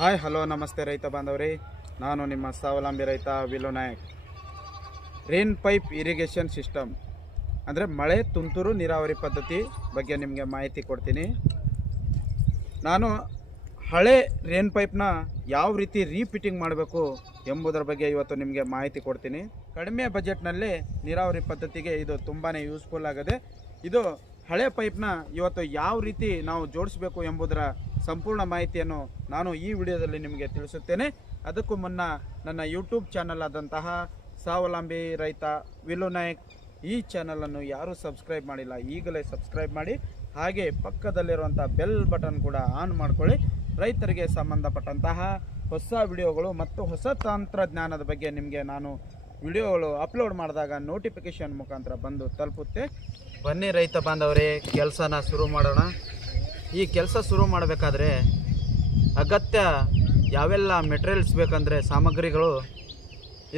Hi, hello, ನಮಸ್ತೆ ರೈತ ಬಾಂಧವ್ರಿ. ನಾನು ನಿಮ್ಮ ಸ್ವಾವಲಂಬಿ ರೈತ Vilu Nayak. Rain pipe irrigation system ಅಂದರೆ ಮಳೆ, ತುಂತುರು ನೀರಾವರಿ ಪದ್ಧತಿ ಬಗ್ಗೆ ನಿಮಗೆ ಮಾಹಿತಿ ಕೊಡ್ತೀನಿ. ನಾನು ಹಳೆ ರೇನ್ ಪೈಪ್ನ ಯಾವ ರೀತಿ ರೀಫಿಟ್ಟಿಂಗ್ ಮಾಡಬೇಕು ಎಂಬುದರ ಬಗ್ಗೆ ಇವತ್ತು ನಿಮಗೆ ಮಾಹಿತಿ ಕೊಡ್ತೀನಿ. ಕಡಿಮೆ ಬಜೆಟ್ನಲ್ಲಿ ನೀರಾವರಿ ಪದ್ಧತಿಗೆ ಇದು ತುಂಬಾ ಯೂಸ್ಫುಲ್ ಆಗಿದೆ. ಇದು ಹಳೆ ಪೈಪ್ನ ಇವತ್ತು ಯಾವ ರೀತಿ ನಾವು ಜೋಡಿಸಬೇಕು ಎಂಬುದರ ಸಂಪೂರ್ಣ ಮಾಹಿತಿಯನ್ನು ನಾನು ಈ ವಿಡಿಯೋದಲ್ಲಿ ನಿಮಗೆ ತಿಳಿಸುತ್ತೇನೆ. ಅದಕ್ಕೂ ಮುನ್ನ ನನ್ನ ಯೂಟ್ಯೂಬ್ ಚಾನಲ್ ಆದಂತಹ ಸ್ವಾವಲಂಬಿ ರೈತ ವಿಲು ನಾಯಕ್ ಈ ಚಾನಲನ್ನು ಯಾರೂ ಸಬ್ಸ್ಕ್ರೈಬ್ ಮಾಡಿಲ್ಲ, ಈಗಲೇ ಸಬ್ಸ್ಕ್ರೈಬ್ ಮಾಡಿ. ಹಾಗೆ ಪಕ್ಕದಲ್ಲಿರುವಂಥ ಬೆಲ್ ಬಟನ್ ಕೂಡ ಆನ್ ಮಾಡಿಕೊಳ್ಳಿ. ರೈತರಿಗೆ ಸಂಬಂಧಪಟ್ಟಂತಹ ಹೊಸ ವಿಡಿಯೋಗಳು ಮತ್ತು ಹೊಸ ತಂತ್ರಜ್ಞಾನದ ಬಗ್ಗೆ ನಿಮಗೆ ನಾನು ವಿಡಿಯೋಗಳು ಅಪ್ಲೋಡ್ ಮಾಡಿದಾಗ ನೋಟಿಫಿಕೇಶನ್ ಮುಖಾಂತರ ಬಂದು ತಲುಪುತ್ತೆ. ಬನ್ನಿ ರೈತ ಬಾಂಧವರೇ, ಕೆಲಸನ ಶುರು ಮಾಡೋಣ. ಈ ಕೆಲಸ ಶುರು ಮಾಡಬೇಕಾದ್ರೆ ಅಗತ್ಯ ಯಾವೆಲ್ಲ ಮೆಟೀರಿಯಲ್ಸ್ ಬೇಕಂದರೆ ಸಾಮಗ್ರಿಗಳು,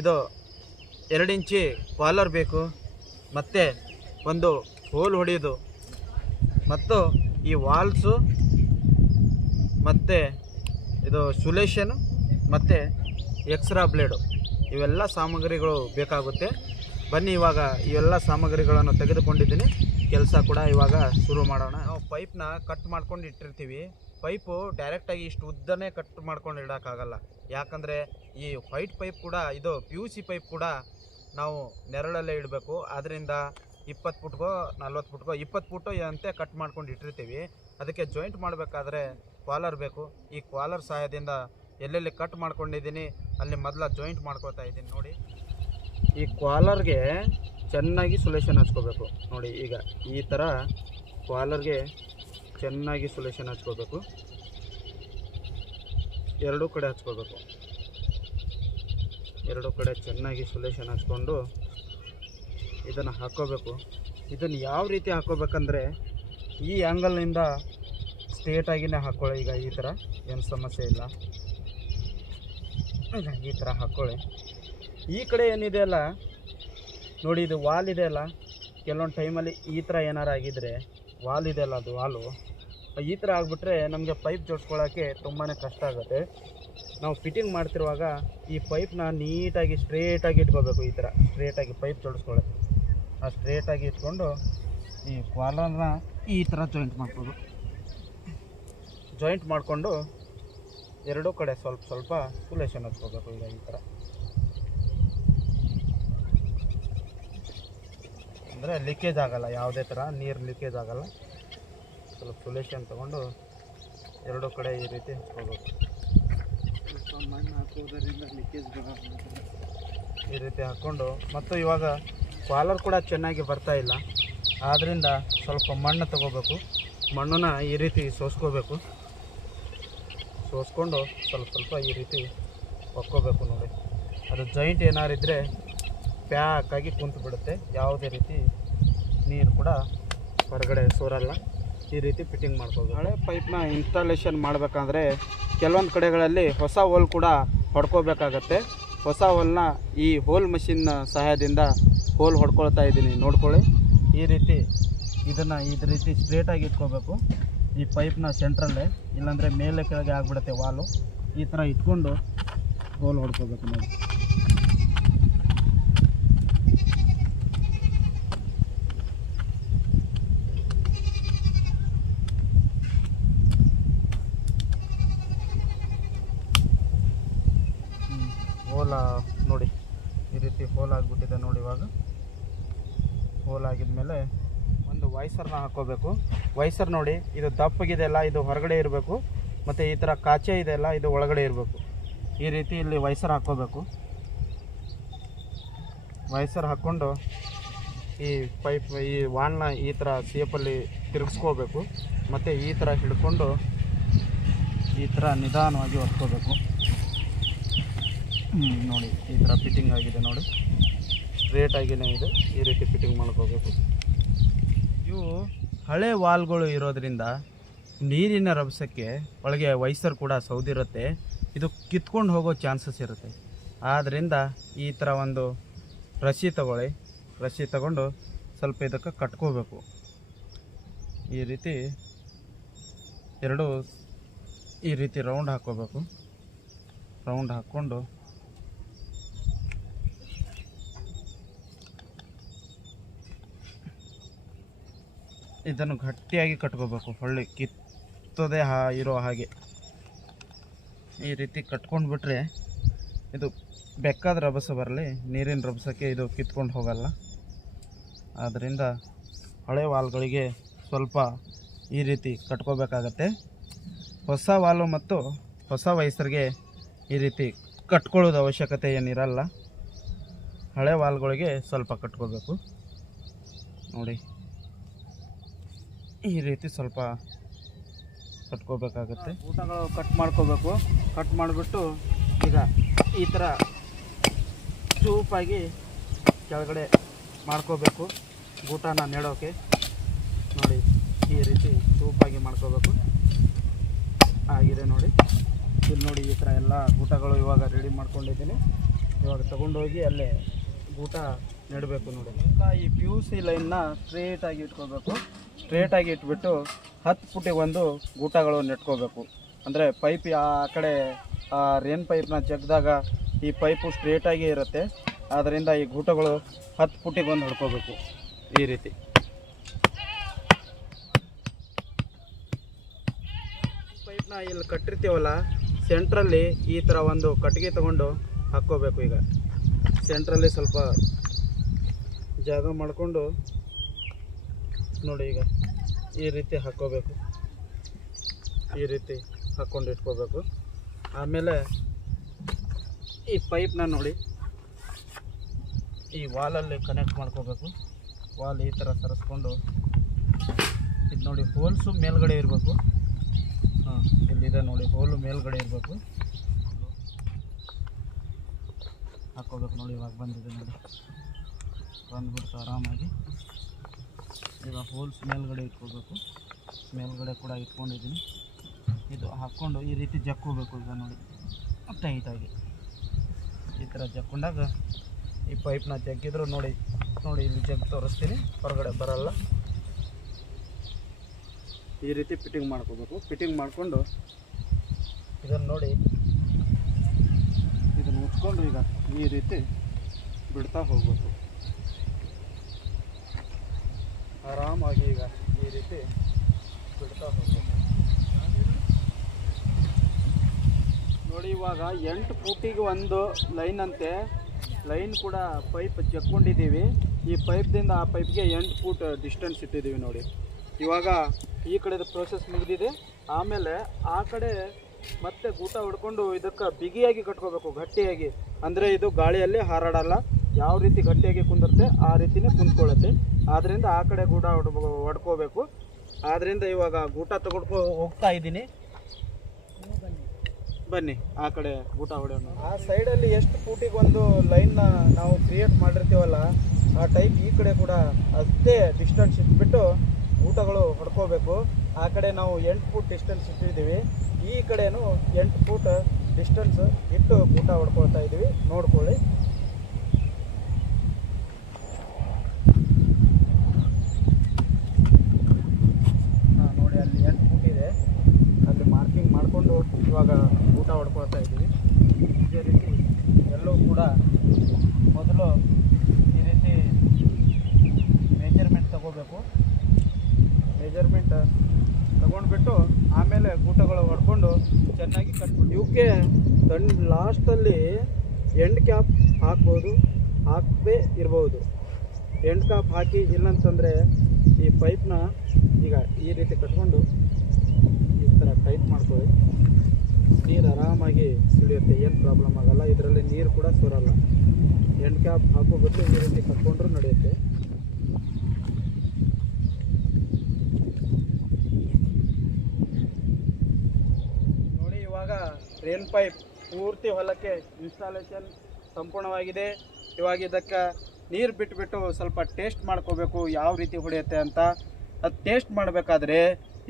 ಇದು ಎರಡು ಇಂಚಿ ಪಾಲರ್ ಬೇಕು, ಮತ್ತು ಒಂದು ಹೋಲ್ ಹೊಡೆಯೋದು, ಮತ್ತು ಈ ವಾಲ್ಸು ಮತ್ತು ಇದು ಸುಲೇಷನು ಮತ್ತು ಎಕ್ಸ್ರಾ ಬ್ಲೇಡು ಇವೆಲ್ಲ ಸಾಮಗ್ರಿಗಳು ಬೇಕಾಗುತ್ತೆ. ಬನ್ನಿ, ಇವಾಗ ಇವೆಲ್ಲ ಸಾಮಗ್ರಿಗಳನ್ನು ತೆಗೆದುಕೊಂಡಿದ್ದೀನಿ. ಕೆಲಸ ಕೂಡ ಇವಾಗ ಶುರು ಮಾಡೋಣ. ನಾವು ಪೈಪ್ನ ಕಟ್ ಮಾಡ್ಕೊಂಡು ಇಟ್ಟಿರ್ತೀವಿ. ಪೈಪು ಡೈರೆಕ್ಟಾಗಿ ಇಷ್ಟು ಉದ್ದನೇ ಕಟ್ ಮಾಡ್ಕೊಂಡು ಇಡೋಕ್ಕಾಗಲ್ಲ. ಯಾಕಂದರೆ ಈ ವೈಟ್ ಪೈಪ್ ಕೂಡ, ಇದು ಪಿ ಯು ಸಿ ಪೈಪ್ ಕೂಡ ನಾವು ನೆರಳಲ್ಲೇ ಇಡಬೇಕು. ಆದ್ದರಿಂದ ಇಪ್ಪತ್ತು ಫುಟ್ಗೋ ನಲ್ವತ್ತು ಫುಟ್ಗೋ ಇಪ್ಪತ್ತು ಫುಟು ಅಂತೆ ಕಟ್ ಮಾಡ್ಕೊಂಡು ಇಟ್ಟಿರ್ತೀವಿ. ಅದಕ್ಕೆ ಜಾಯಿಂಟ್ ಮಾಡಬೇಕಾದ್ರೆ ಕ್ವಾಲರ್ ಬೇಕು. ಈ ಕ್ವಾಲರ್ ಸಹಾಯದಿಂದ ಎಲ್ಲೆಲ್ಲಿ ಕಟ್ ಮಾಡ್ಕೊಂಡಿದ್ದೀನಿ, ಅಲ್ಲಿ ಮೊದಲ ಜಾಯಿಂಟ್ ಮಾಡ್ಕೊತಾ ಇದ್ದೀನಿ ನೋಡಿ. ಈ ಕ್ವಾಲರ್ಗೆ ಚೆನ್ನಾಗಿ ಸೊಲ್ಯೂಷನ್ ಹಚ್ಕೋಬೇಕು. ನೋಡಿ ಈಗ ಈ ಥರ ಕ್ವಾಲರ್ಗೆ ಚೆನ್ನಾಗಿ ಸೊಲ್ಯೂಷನ್ ಹಚ್ಕೋಬೇಕು. ಎರಡೂ ಕಡೆ ಹಚ್ಕೋಬೇಕು. ಎರಡೂ ಕಡೆ ಚೆನ್ನಾಗಿ ಸೊಲ್ಯೂಷನ್ ಹಚ್ಕೊಂಡು ಇದನ್ನು ಹಾಕ್ಕೋಬೇಕು ಇದನ್ನು ಯಾವ ರೀತಿ ಹಾಕ್ಕೋಬೇಕಂದ್ರೆ ಈ ಆ್ಯಂಗಲ್ನಿಂದ ಸ್ಟ್ರೇಟಾಗಿನೇ ಹಾಕ್ಕೊಳ್ಳಿ ಈಗ ಈ ಥರ ಏನು ಸಮಸ್ಯೆ ಇಲ್ಲ. ಈ ಥರ ಹಾಕ್ಕೊಳ್ಳಿ ಈ ಕಡೆ ಏನಿದೆ ಅಲ್ಲ, ನೋಡಿ ಇದು ವಾಲ್ ಇದೆ ಅಲ್ಲ, ಕೆಲವೊಂದು ಟೈಮಲ್ಲಿ ಈ ಥರ ಏನಾರು ಆಗಿದ್ದರೆ ವಾಲ್ ಇದೆ ಅಲ್ಲ ಅದು ವಾಲು ಈ ಥರ ಆಗಿಬಿಟ್ರೆ ನಮಗೆ ಪೈಪ್ ಜೋಡಿಸ್ಕೊಳ್ಳೋಕ್ಕೆ ತುಂಬಾ ಕಷ್ಟ ಆಗುತ್ತೆ. ನಾವು ಫಿಟ್ಟಿಂಗ್ ಮಾಡ್ತಿರುವಾಗ ಈ ಪೈಪ್ನ ನೀಟಾಗಿ ಸ್ಟ್ರೇಟಾಗಿ ಇಟ್ಕೋಬೇಕು ಈ ಥರ ಸ್ಟ್ರೇಟಾಗಿ ಪೈಪ್ ಜೋಡಿಸ್ಕೊಳ್ಳೋಕ್ಕೆ ಆ ಸ್ಟ್ರೇಟಾಗಿ ಇಟ್ಕೊಂಡು ಈ ಕ್ವಾಲರ್ನ ಈ ಥರ ಜಾಯಿಂಟ್ ಮಾಡ್ಬೋದು. ಜಾಯಿಂಟ್ ಮಾಡಿಕೊಂಡು ಎರಡೂ ಕಡೆ ಸ್ವಲ್ಪ ಸ್ವಲ್ಪ ಸುಲೇಷನ್ ಹಚ್ಕೋಬೇಕು ಈಗ ಈ ಥರ ಅಂದರೆ ಲೀಕೇಜ್ ಆಗೋಲ್ಲ, ಯಾವುದೇ ಥರ ನೀರು ಲೀಕೇಜ್ ಆಗೋಲ್ಲ. ಸ್ವಲ್ಪ ಸೊಲ್ಯೂಷನ್ ತೊಗೊಂಡು ಎರಡೂ ಕಡೆ ಈ ರೀತಿ ಹೋಗ್ಬೇಕು. ಈ ರೀತಿ ಹಾಕ್ಕೊಂಡು, ಮತ್ತು ಇವಾಗ ಕಾಲರ್ ಕೂಡ ಚೆನ್ನಾಗಿ ಬರ್ತಾ ಇಲ್ಲ. ಆದ್ದರಿಂದ ಸ್ವಲ್ಪ ಮಣ್ಣು ತಗೋಬೇಕು. ಮಣ್ಣನ್ನು ಈ ರೀತಿ ಸೋಸ್ಕೋಬೇಕು. ಸೋಸ್ಕೊಂಡು ಸ್ವಲ್ಪ ಸ್ವಲ್ಪ ಈ ರೀತಿ ಒಕ್ಕೋಬೇಕು ನೋಡಿ. ಅದು ಜಾಯಿಂಟ್ ಏನಾರಿದ್ರೆ ಪ್ಯಾಕಾಗಿ ಕುಂತು ಬಿಡುತ್ತೆ ಯಾವುದೇ ರೀತಿ ನೀರು ಕೂಡ ಹೊರಗಡೆ ಸೋರಲ್ಲ. ಈ ರೀತಿ ಫಿಟ್ಟಿಂಗ್ ಮಾಡ್ಕೋಬೇಕು ಹಳೆ ಪೈಪ್ನ ಇನ್ಸ್ಟಾಲೇಷನ್ ಮಾಡಬೇಕಂದ್ರೆ ಕೆಲವೊಂದು ಕಡೆಗಳಲ್ಲಿ ಹೊಸ ಹೋಲ್ ಕೂಡ ಹೊಡ್ಕೋಬೇಕಾಗತ್ತೆ. ಹೊಸ ಹೋಲ್ನ ಈ ಹೋಲ್ ಮಷಿನ್ನ ಸಹಾಯದಿಂದ ಹೋಲ್ ಹೊಡ್ಕೊಳ್ತಾ ಇದ್ದೀನಿ. ನೋಡ್ಕೊಳ್ಳಿ. ಈ ರೀತಿ ಇದನ್ನು ಈ ರೀತಿ ಸ್ಟ್ರೇಟಾಗಿ ಇಟ್ಕೋಬೇಕು. ಈ ಪೈಪ್ನ ಸೆಂಟ್ರಲ್ಲೇ ಇಲ್ಲಾಂದರೆ ಮೇಲೆ ಕೆಳಗೆ ಆಗಿಬಿಡುತ್ತೆ ವಾಲು ಈ ಥರ ಇಟ್ಕೊಂಡು ಹೋಲ್ ಹೊಡ್ಕೋಬೇಕು ನೋಡಿ ಹ್ಮ್. ಹೋಲ ನೋಡಿ ಈ ರೀತಿ ಹೋಲ್ ಆಗಿಬಿಟ್ಟಿದೆ ನೋಡಿ ಇವಾಗ. ಹೋಲ್ ಆಗಿದ್ಮೇಲೆ ಒಂದು ವೈಸರ್ನ ಹಾಕೋಬೇಕು. ವೈಸರ್ ನೋಡಿ, ಇದು ದಪ್ಪಗಿದೆಯಲ್ಲ, ಇದು ಹೊರಗಡೆ ಇರಬೇಕು, ಮತ್ತು ಈ ಥರ ಕಾಚೆ ಇದೆಯಲ್ಲ, ಇದು ಒಳಗಡೆ ಇರಬೇಕು. ಈ ರೀತಿ ಇಲ್ಲಿ ವೈಸರ್ ಹಾಕ್ಕೋಬೇಕು ವೈಸರ್ ಹಾಕ್ಕೊಂಡು ಈ ಪೈಪ್, ಈ ವಾಣ್ನ ಈ ಥರ ಸೇಪಲ್ಲಿ ತಿರುಗಿಸ್ಕೋಬೇಕು. ಮತ್ತು ಈ ಥರ ಹಿಡ್ಕೊಂಡು ಈ ಥರ ನಿಧಾನವಾಗಿ ಒತ್ಕೋಬೇಕು. ನೋಡಿ, ಈ ಥರ ಫಿಟ್ಟಿಂಗ್ ಆಗಿದೆ ನೋಡಿ. ಸ್ಟ್ರೇಟ್ ಆಗಿನೇ ಇದೆ. ಈ ರೀತಿ ಫಿಟ್ಟಿಂಗ್ ಮಾಡ್ಕೋಬೇಕು ಇವು ಹಳೆ ವಾಲ್ಗಳು ಇರೋದ್ರಿಂದ ನೀರಿನ ರಭಸಕ್ಕೆ ಒಳಗೆ ವೈಸರ್ ಕೂಡ ಸೌದಿರುತ್ತೆ. ಇದು ಕಿತ್ಕೊಂಡು ಹೋಗೋ ಚಾನ್ಸಸ್ ಇರುತ್ತೆ. ಆದ್ದರಿಂದ ಈ ಥರ ಒಂದು ರಸಿ ತಗೊಳ್ಳಿ. ರಸಿ ತಗೊಂಡು ಸ್ವಲ್ಪ ಇದಕ್ಕೆ ಕಟ್ಕೋಬೇಕು. ಈ ರೀತಿ ಎರಡು ಈ ರೀತಿ ರೌಂಡ್ ಹಾಕ್ಕೋಬೇಕು ರೌಂಡ್ ಹಾಕ್ಕೊಂಡು ಇದನ್ನು ಗಟ್ಟಿಯಾಗಿ ಕಟ್ಕೋಬೇಕು. ಹೊಳ್ಳಿ ಕಿತ್ತದೆ ಹಾ, ಇರೋ ಹಾಗೆ. ಈ ರೀತಿ ಕಟ್ಕೊಂಡು ಬಿಟ್ಟರೆ ಇದು ಬೆಕ್ಕಾದ ರಭಸ ಬರಲಿ, ನೀರಿನ ರಭಸಕ್ಕೆ ಇದು ಕಿತ್ಕೊಂಡು ಹೋಗಲ್ಲ. ಆದ್ದರಿಂದ ಹಳೆ ವಾಲ್ಗಳಿಗೆ ಸ್ವಲ್ಪ ಈ ರೀತಿ ಕಟ್ಕೋಬೇಕಾಗತ್ತೆ. ಹೊಸ ವಾಲು ಮತ್ತು ಹೊಸ ವಯಸ್ಸರಿಗೆ ಈ ರೀತಿ ಕಟ್ಕೊಳ್ಳೋದು ಅವಶ್ಯಕತೆ ಏನಿರಲ್ಲ. ಹಳೆ ವಾಲ್ಗಳಿಗೆ ಸ್ವಲ್ಪ ಕಟ್ಕೋಬೇಕು. ನೋಡಿ. ಈ ರೀತಿ ಸ್ವಲ್ಪ ಕಟ್ಕೋಬೇಕಾಗತ್ತೆ. ಊಟಗಳು ಕಟ್ ಮಾಡ್ಕೋಬೇಕು. ಕಟ್ ಮಾಡಿಬಿಟ್ಟು ಈಗ ಈ ಥರ ಚೂಪಾಗಿ ಕೆಳಗಡೆ ಮಾಡ್ಕೋಬೇಕು ಊಟನ ನೆಡೋಕೆ. ನೋಡಿ, ಈ ರೀತಿ ಚೂಪಾಗಿ ಮಾಡ್ಕೋಬೇಕು. ಆಗಿದೆ ನೋಡಿ. ಇಲ್ಲಿ ನೋಡಿ ಈ ಥರ ಎಲ್ಲ ಊಟಗಳು ಇವಾಗ ರೆಡಿ ಮಾಡ್ಕೊಂಡಿದ್ದೀನಿ. ಇವಾಗ ತಗೊಂಡೋಗಿ ಅಲ್ಲೇ ಊಟ ನೆಡಬೇಕು ನೋಡಿ. ಈ ಪಿ ಯು ಸಿ ಲೈನ್ನ ಸ್ಟ್ರೇಟಾಗಿ ಇಟ್ಕೋಬೇಕು. ಸ್ಟ್ರೇಟಾಗಿ ಇಟ್ಬಿಟ್ಟು ಹತ್ತು ಫುಟಿಗೆ ಒಂದು ಗೂಟಗಳು ನೆಟ್ಕೋಬೇಕು. ಅಂದರೆ ಪೈಪ್ ಆ ಕಡೆ, ಆ ರೇನ್ ಪೈಪ್ನ ಜಗ್ದಾಗ ಈ ಪೈಪು ಸ್ಟ್ರೇಟಾಗಿ ಇರುತ್ತೆ. ಆದ್ದರಿಂದ ಈ ಗೂಟಗಳು ಹತ್ತು ಫುಟಿಗೆ ಒಂದು ಹೊಡ್ಕೋಬೇಕು ಈ ರೀತಿ. ಪೈಪ್ನ ಇಲ್ಲಿ ಕಟ್ಟಿರ್ತೀವಲ್ಲ ಸೆಂಟ್ರಲ್ಲಿ ಈ ಥರ ಒಂದು ಕಟ್ಟಿಗೆ ತಗೊಂಡು ಹಾಕ್ಕೋಬೇಕು ಈಗ. ಸೆಂಟ್ರಲ್ಲಿ ಸ್ವಲ್ಪ ಜಾಗ ಮಾಡಿಕೊಂಡು ನೋಡಿ ಈಗ, ಈ ರೀತಿ ಹಾಕ್ಕೋಬೇಕು ಈ ರೀತಿ ಹಾಕ್ಕೊಂಡು ಇಟ್ಕೋಬೇಕು. ಆಮೇಲೆ ಈ ಪೈಪ್ನ ನೋಡಿ, ಈ ವಾಲಲ್ಲಿ ಕನೆಕ್ಟ್ ಮಾಡ್ಕೋಬೇಕು. ವಾಲ್ ಈ ಥರ ಸರಿಸ್ಕೊಂಡು, ಇದು ನೋಡಿ ಹೋಲ್ಸು ಮೇಲ್ಗಡೆ ಇರಬೇಕು. ಹಾಂ, ಇಲ್ಲಿದೆ ನೋಡಿ ಹೋಲು ಮೇಲ್ಗಡೆ ಇರಬೇಕು. ಹಾಕೋಬೇಕು ನೋಡಿ, ಇವಾಗ ಬಂದಿದೆ ನೋಡಿ. ಬಂದ್ಬಿಡ್ತು ಆರಾಮಾಗಿ. ಈಗ ಹೋಲ್ಸ್ ಮೇಲ್ಗಡೆ ಇಟ್ಕೋಬೇಕು. ಮೇಲ್ಗಡೆ ಕೂಡ ಇಟ್ಕೊಂಡಿದ್ದೀನಿ. ಇದು ಹಾಕ್ಕೊಂಡು ಈ ರೀತಿ ಜಕ್ಕೋಬೇಕು ಈಗ ನೋಡಿ. ಟೈಟಾಗಿ ಈ ಥರ ಜಕ್ಕೊಂಡಾಗ ಈ ಪೈಪ್ನ ಜಗ್ಗಿದ್ರು ನೋಡಿ ನೋಡಿ ಇಲ್ಲಿ ಜಗ್ ತೋರಿಸ್ತೀನಿ. ಹೊರಗಡೆ ಬರಲ್ಲ. ಈ ರೀತಿ ಫಿಟ್ಟಿಂಗ್ ಮಾಡ್ಕೋಬೇಕು. ಫಿಟ್ಟಿಂಗ್ ಮಾಡಿಕೊಂಡು ಇದನ್ನು ನೋಡಿ. ಇದನ್ನು ಮುಚ್ಕೊಂಡು ಈಗ ಈ ರೀತಿ ಬಿಡ್ತಾ ಹೋಗ್ಬೇಕು. ಆರಾಮಾಗಿ ಈಗ ಈ ರೀತಿ ಬಿಡ್ತಾ ಹೋಗ್ಬೇಕು. ನೋಡಿ, ಇವಾಗ ಎಂಟು ಫೂಟಿಗೆ ಒಂದು ಲೈನ್ ಅಂತೆ. ಲೈನ್ ಕೂಡ ಪೈಪ್ ಜಕ್ಕೊಂಡಿದ್ದೀವಿ. ಈ ಪೈಪ್ದಿಂದ ಆ ಪೈಪ್ಗೆ ಎಂಟು ಫೂಟ್ ಡಿಸ್ಟೆನ್ಸ್ ಇಟ್ಟಿದ್ದೀವಿ ನೋಡಿ. ಇವಾಗ ಈ ಕಡೆದು ಪ್ರೋಸೆಸ್ ಮುಗಿದಿದೆ. ಆಮೇಲೆ ಆ ಕಡೆ ಮತ್ತೆ ಗೂಟ ಹೊಡ್ಕೊಂಡು ಇದಕ್ಕೆ ಬಿಗಿಯಾಗಿ ಕಟ್ಕೋಬೇಕು, ಗಟ್ಟಿಯಾಗಿ. ಅಂದರೆ ಇದು ಗಾಳಿಯಲ್ಲಿ ಹಾರಾಡಲ್ಲ. ಯಾವ ರೀತಿ ಗಟ್ಟಿಯಾಗಿ ಕುಂದಿರುತ್ತೆ, ಆ ರೀತಿನೇ ಕುಂತ್ಕೊಳ್ಳುತ್ತೆ ಆದ್ದರಿಂದ ಆ ಕಡೆ ಗೂಟ ಹೊಡ್ ಹೊಡ್ಕೋಬೇಕು ಆದ್ದರಿಂದ ಇವಾಗ ಗೂಟ ತಗೊಂಡ್ಕೊ ಹೋಗ್ತಾ ಇದ್ದೀನಿ. ಬನ್ನಿ, ಆ ಕಡೆ ಊಟ ಹೊಡೆಯೋಣ. ಆ ಸೈಡಲ್ಲಿ ಎಷ್ಟು ಫೂಟಿಗೆ ಒಂದು ಲೈನ್ನ ನಾವು ಕ್ರಿಯೇಟ್ ಮಾಡಿರ್ತೀವಲ್ಲ, ಆ ಟೈಪ್ ಈ ಕಡೆ ಕೂಡ ಅಷ್ಟೇ ಡಿಸ್ಟೆನ್ಸ್ ಇಟ್ಬಿಟ್ಟು ಊಟಗಳು ಹೊಡ್ಕೋಬೇಕು. ಆ ಕಡೆ ನಾವು ಎಂಟು ಫೂಟ್ ಡಿಸ್ಟೆನ್ಸ್ ಇಟ್ಟಿದ್ದೀವಿ. ಈ ಕಡೆನೂ ಎಂಟು ಫೂಟ್ ಡಿಸ್ಟೆನ್ಸ್ ಇಟ್ಟು ಊಟ ಹೊಡ್ಕೊಳ್ತಾ ಇದ್ದೀವಿ. ನೋಡ್ಕೊಳ್ಳಿ ಹಾಂ ನೋಡಿ ಅಲ್ಲಿ ಎಂಟು ಫೂಟ್ ಇದೆ ಅಲ್ಲಿ ಮಾರ್ಕಿಂಗ್ ಮಾಡಿಕೊಂಡು ಇವಾಗ ಊಟ ಹೊಡ್ಕೊಳ್ತಾ ಇದ್ದೀವಿ ಇದೇ ರೀತಿ ಎಲ್ಲವೂ ಕೂಡ ಮೊದಲು ಈ ರೀತಿ ಮೆಜರ್ಮೆಂಟ್ ತಗೋಬೇಕು ಮೆಜರ್ಮೆಂಟ್ ತಗೊಂಡ್ಬಿಟ್ಟು ಆಮೇಲೆ ಗೂಟಗಳು ಹೊಡ್ಕೊಂಡು ಚೆನ್ನಾಗಿ ಕಟ್ಬಿಟ್ಟು ಇವಕ್ಕೆ ದಂಡ್ ಲಾಸ್ಟಲ್ಲಿ ಎಂಡ್ ಕ್ಯಾಪ್ ಹಾಕ್ಬೋದು, ಹಾಕದೇ ಇರ್ಬೋದು. ಎಂಡ್ ಕ್ಯಾಪ್ ಹಾಕಿ ಇಲ್ಲಂತಂದರೆ ಈ ಪೈಪ್ನ ಈಗ ಈ ರೀತಿ ಕಟ್ಕೊಂಡು ಈ ಥರ ಟೈಟ್ ಮಾಡ್ಕೊಳ್ಳಿ. ನೀರು ಆರಾಮಾಗಿ ಸುಳಿಯುತ್ತೆ, ಏನು ಪ್ರಾಬ್ಲಮ್ ಆಗಲ್ಲ. ಇದರಲ್ಲಿ ನೀರು ಕೂಡ ಸುರಲ್ಲ. ಎಂಡ್ ಕ್ಯಾಪ್ ಹಾಕೋ ಬದಲು ಈ ರೀತಿ ಕಟ್ಕೊಂಡ್ರೂ ನಡೆಯುತ್ತೆ ನೋಡಿ ಇವಾಗ ರೇನ್ ಪೈಪ್ ಪೂರ್ತಿ ಹೊಲಕ್ಕೆ ಇನ್ಸ್ಟಾಲೇಷನ್ ಸಂಪೂರ್ಣವಾಗಿದೆ. ಇವಾಗ ಇದಕ್ಕೆ ನೀರು ಬಿಟ್ಬಿಟ್ಟು ಸ್ವಲ್ಪ ಟೇಸ್ಟ್ ಮಾಡ್ಕೋಬೇಕು, ಯಾವ ರೀತಿ ಹೊಡೆಯುತ್ತೆ ಅಂತ. ಅದು ಟೇಸ್ಟ್ ಮಾಡಬೇಕಾದ್ರೆ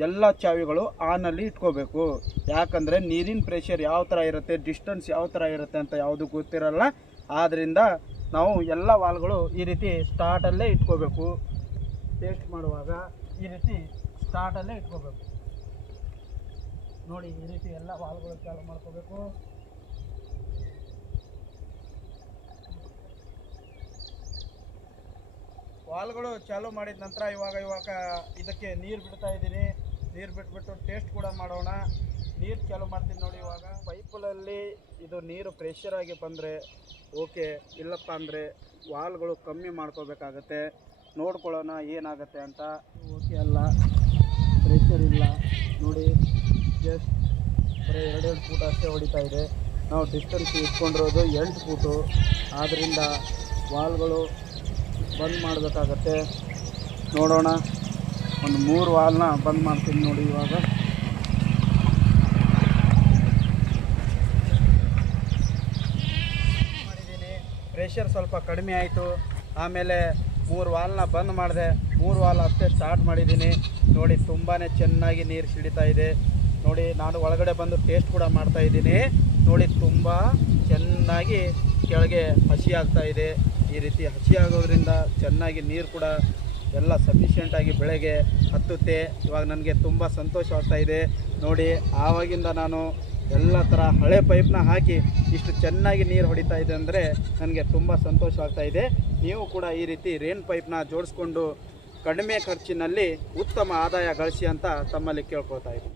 ಎಲ್ಲ ಚಾವಿಗಳು ಆನಲ್ಲಿ ಇಟ್ಕೋಬೇಕು. ಯಾಕಂದರೆ ನೀರಿನ ಪ್ರೆಷರ್ ಯಾವ ಥರ ಇರುತ್ತೆ ಡಿಸ್ಟೆನ್ಸ್ ಯಾವ ಥರ ಇರುತ್ತೆ ಅಂತ ಯಾವುದು ಗೊತ್ತಿರಲ್ಲ. ಆದ್ದರಿಂದ ನಾವು ಎಲ್ಲ ವಾಲ್ಗಳು ಈ ರೀತಿ ಸ್ಟಾರ್ಟಲ್ಲೇ ಇಟ್ಕೋಬೇಕು. ಟೇಸ್ಟ್ ಮಾಡುವಾಗ ಈ ರೀತಿ ಸ್ಟಾರ್ಟಲ್ಲೇ ಇಟ್ಕೋಬೇಕು. ನೋಡಿ, ಈ ರೀತಿ ಎಲ್ಲ ವಾಲ್ಗಳು ಚಾಲು ಮಾಡ್ಕೋಬೇಕು. ವಾಲ್ಗಳು ಚಾಲು ಮಾಡಿದ ನಂತರ ಇವಾಗ ಇವಾಗ ಇದಕ್ಕೆ ನೀರು ಬಿಡ್ತಾ ಇದ್ದೀನಿ. ನೀರು ಬಿಟ್ಬಿಟ್ಟು ಟೇಸ್ಟ್ ಕೂಡ ಮಾಡೋಣ. ನೀರು ಚಾಲು ಮಾಡ್ತೀನಿ ನೋಡಿ ಇವಾಗ. ಪೈಪಲ್ಲಿ ಇದು ನೀರು ಪ್ರೆಷರ್ ಆಗಿ ಬಂದರೆ ಓಕೆ, ಇಲ್ಲಪ್ಪ ಅಂದರೆ ವಾಲ್ಗಳು ಕಮ್ಮಿ ಮಾಡ್ಕೋಬೇಕಾಗತ್ತೆ. ನೋಡ್ಕೊಳ್ಳೋಣ ಏನಾಗುತ್ತೆ ಅಂತ. ಓಕೆ ಅಲ್ಲ, ಪ್ರೆಷರ್ ಇಲ್ಲ. ನೋಡಿ. ಜಸ್ಟ್ ಬರೀ ಎರಡೆರಡು ಫೂಟ್ ಅಷ್ಟೇ ಹೊಡಿತಾ ಇದೆ. ನಾವು ಡಿಸ್ಟೆನ್ಸ್ ಇಟ್ಕೊಂಡಿರೋದು ಎಂಟು ಫೂಟು. ಆದ್ದರಿಂದ ವಾಲ್ಗಳು ಬಂದ್ ಮಾಡಬೇಕಾಗತ್ತೆ. ನೋಡೋಣ. ಒಂದು ಮೂರು ವಾಲ್ನ ಬಂದ್ ಮಾಡ್ತೀನಿ ನೋಡಿ ಇವಾಗ. ಮಾಡಿದ್ದೀನಿ. ಪ್ರೆಷರ್ ಸ್ವಲ್ಪ ಕಡಿಮೆ ಆಯಿತು. ಆಮೇಲೆ ಮೂರು ವಾಲ್ನ ಬಂದ್ ಮಾಡಿದೆ. ಮೂರು ವಾಲ್ ಅಷ್ಟೇ ಸ್ಟಾರ್ಟ್ ಮಾಡಿದ್ದೀನಿ. ನೋಡಿ ತುಂಬಾ ಚೆನ್ನಾಗಿ ನೀರು ಸಿಡಿತಾ ಇದೆ. ನೋಡಿ, ನಾನು ಒಳಗಡೆ ಬಂದು ಟೇಸ್ಟ್ ಕೂಡ ಮಾಡ್ತಾ ಇದ್ದೀನಿ. ನೋಡಿ, ತುಂಬ ಚೆನ್ನಾಗಿ ಕೆಳಗೆ ಹಸಿ ಆಗ್ತಾ ಇದೆ. ಈ ರೀತಿ ಹಸಿ ಆಗೋದ್ರಿಂದ ಚೆನ್ನಾಗಿ ನೀರು ಕೂಡ ಎಲ್ಲ ಸಫಿಷಿಯೆಂಟಾಗಿ ಬೆಳೆಗೆ ಹತ್ತುತ್ತೆ. ಇವಾಗ ನನಗೆ ತುಂಬ ಸಂತೋಷವಾಗ್ತಾ ಇದೆ. ನೋಡಿ, ಆವಾಗಿಂದ ನಾನು ಎಲ್ಲ ಥರ ಹಳೆ ಪೈಪ್ನ ಹಾಕಿ ಇಷ್ಟು ಚೆನ್ನಾಗಿ ನೀರು ಹೊಡಿತಾ ಇದೆ ಅಂದರೆ ನನಗೆ ತುಂಬ ಸಂತೋಷವಾಗ್ತಾ ಇದೆ. ನೀವು ಕೂಡ ಈ ರೀತಿ ರೇನ್ ಪೈಪ್ನ ಜೋಡಿಸ್ಕೊಂಡು ಕಡಿಮೆ ಖರ್ಚಿನಲ್ಲಿ ಉತ್ತಮ ಆದಾಯ ಗಳಿಸಿ ಅಂತ ತಮ್ಮಲ್ಲಿ ಕೇಳ್ಕೊಳ್ತಾ ಇದ್ದೀನಿ.